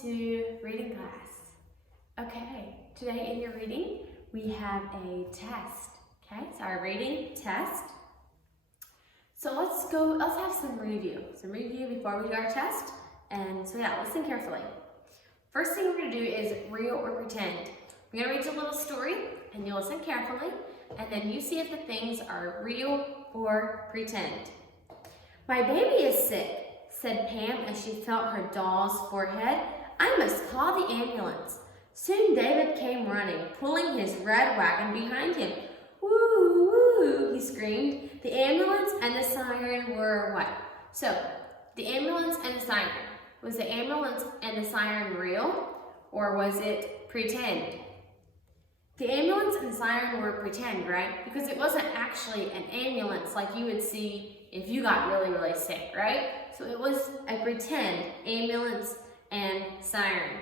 to reading class. Okay, today in your reading, we have a test. Okay, so our reading test. So let's have some review. Some review before we do our test. And so yeah, listen carefully. First thing we're gonna do is real or pretend. I'm gonna read you a little story and you listen carefully, and then you see if the things are real or pretend. My baby is sick, said Pam as she felt her doll's forehead. I must call the ambulance. Soon David came running, pulling his red wagon behind him. Woo, woo, he screamed. The ambulance and the siren were what? So, the ambulance and the siren. Was the ambulance and the siren real, or was it pretend? The ambulance and the siren were pretend, right? Because it wasn't actually an ambulance like you would see if you got really, really sick, right? So it was a pretend ambulance and siren.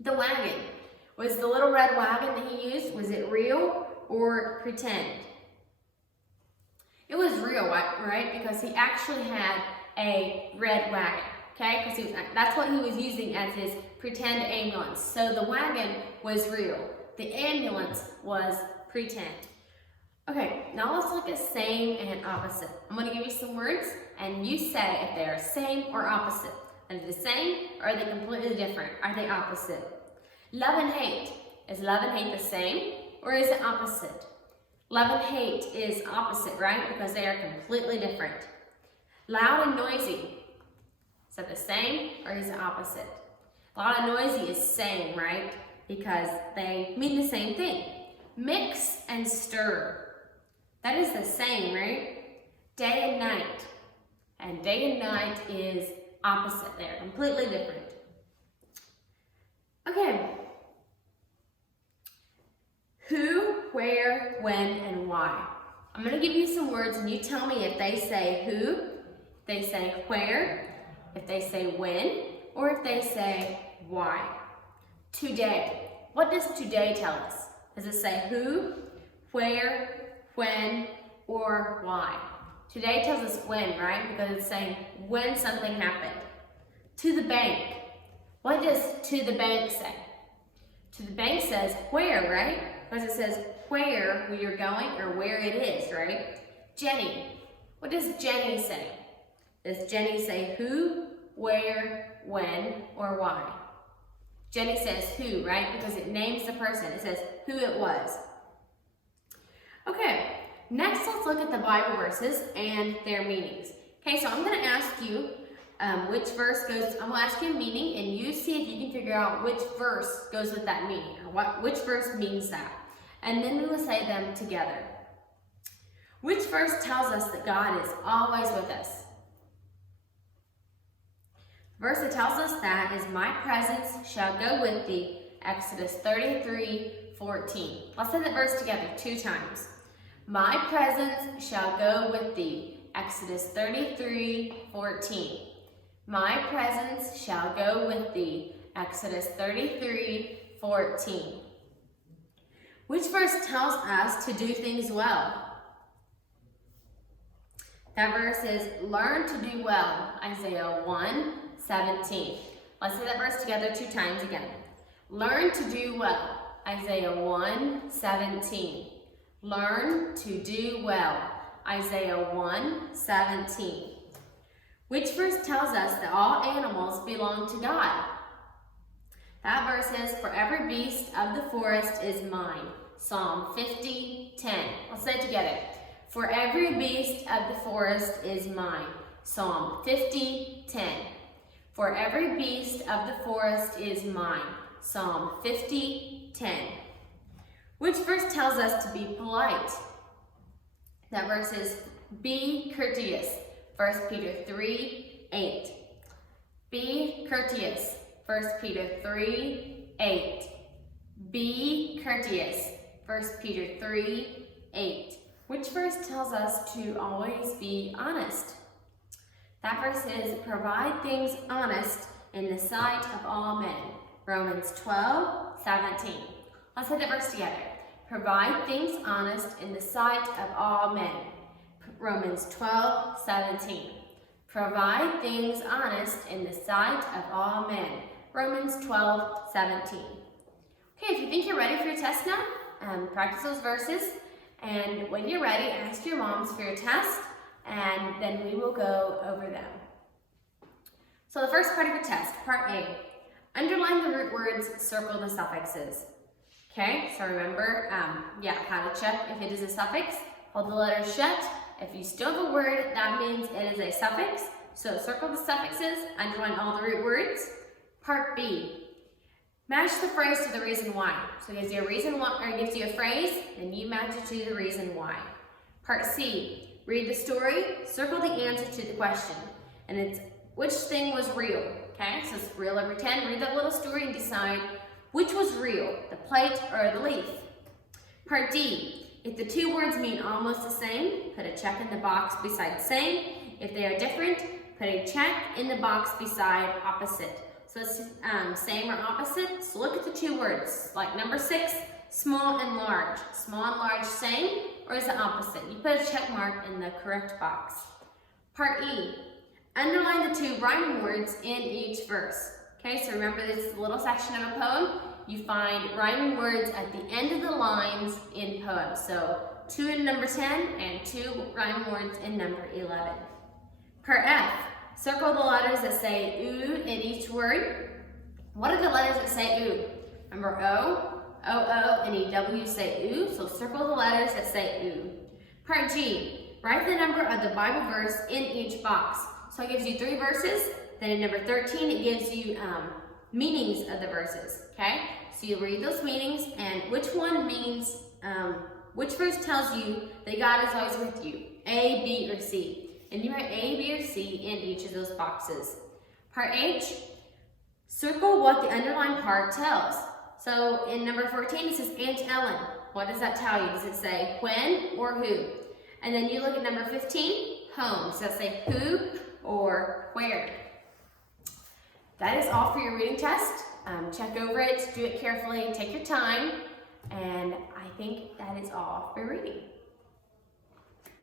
The wagon. Was the little red wagon that he used, was it real or pretend? It was real, right? Because he actually had a red wagon, okay? Because that's what he was using as his pretend ambulance. So the wagon was real. The ambulance was pretend. Okay, now let's look at same and opposite. I'm going to give you some words, and you say if they are same or opposite. Are they the same, or are they completely different? Are they opposite? Love and hate. Is love and hate the same, or is it opposite? Love and hate is opposite, right? Because they are completely different. Loud and noisy. Is it the same, or is it opposite? Loud and noisy is same, right? Because they mean the same thing. Mix and stir. That is the same, right? Day and night. And day and night is opposite. They're completely different. Okay. Who, where, when, and why. I'm going to give you some words and you tell me if they say who, if they say where, if they say when, or if they say why. Today. What does today tell us? Does it say who, where, when, or why? Today tells us when, right? Because it's saying when something happened. To the bank. What does to the bank say? To the bank says where, right? Because it says where you're going or where it is, right? Jenny. What does Jenny say? Does Jenny say who, where, when, or why? Jenny says who, right? Because it names the person. It says who it was. Okay, next let's look at the Bible verses and their meanings. Okay, so I'm going to ask you which verse goes, I'm going to ask you a meaning and you see if you can figure out which verse goes with that meaning or which verse means that. And then we will say them together. Which verse tells us that God is always with us? The verse that tells us that is my presence shall go with thee, Exodus 33:14. Let's say that verse together 2 times. My presence shall go with thee, Exodus 33:14. My presence shall go with thee, Exodus 33:14. Which verse tells us to do things well? That verse is learn to do well, Isaiah 1:17. Let's say that verse together 2 times again. Learn to do well, Isaiah 1:17. Learn to do well, Isaiah 1:17. Which verse tells us that all animals belong to God? That verse is, for every beast of the forest is mine, Psalm 50:10. Let's say it together. For every beast of the forest is mine, Psalm 50:10. For every beast of the forest is mine, Psalm 50:10. Which verse tells us to be polite? That verse is, be courteous, 1 Peter 3:8. Be courteous, 1 Peter 3:8. Be courteous, 1 Peter 3:8. Which verse tells us to always be honest? That verse is, provide things honest in the sight of all men, Romans 12:17. Let's say that verse together. Provide things honest in the sight of all men, Romans 12:17. Provide things honest in the sight of all men, Romans 12:17. Okay, if you think you're ready for your test now, practice those verses. And when you're ready, ask your moms for your test, and then we will go over them. So the first part of your test, part A, underline the root words, circle the suffixes. Okay, so remember, how to check if it is a suffix. Hold the letter shut. If you still have a word, that means it is a suffix. So circle the suffixes, underline all the root words. Part B, match the phrase to the reason why. So it gives you a reason why, or it gives you a phrase, and you match it to the reason why. Part C, read the story, circle the answer to the question. And it's which thing was real. Okay, so it's real number 10. Read that little story and decide which was real, the plate or the leaf. Part D, if the two words mean almost the same, put a check in the box beside same. If they are different, put a check in the box beside opposite. So it's same or opposite. So look at the two words, like number 6, small and large. Small and large, same, or is it opposite? You put a check mark in the correct box. Part E, underline the two rhyming words in each verse. Okay, so remember this little section of a poem. You find rhyming words at the end of the lines in poems. So 2 in number 10 and 2 rhyming words in number 11. Part F, circle the letters that say oo in each word. What are the letters that say oo? Remember O, O, and EW say oo, so circle the letters that say oo. Part G, write the number of the Bible verse in each box. So it gives you 3 verses, then in number 13 it gives you meanings of the verses, okay? So you read those meanings and which one means, which verse tells you that God is always with you, A, B, or C. And you write A, B, or C in each of those boxes. Part H, circle what the underlined part tells. So in number 14 it says Aunt Ellen. What does that tell you? Does it say when or who? And then you look at number 15, home. Does that say who or where? That is all for your reading test. Check over it, do it carefully, take your time, and I think that is all for reading.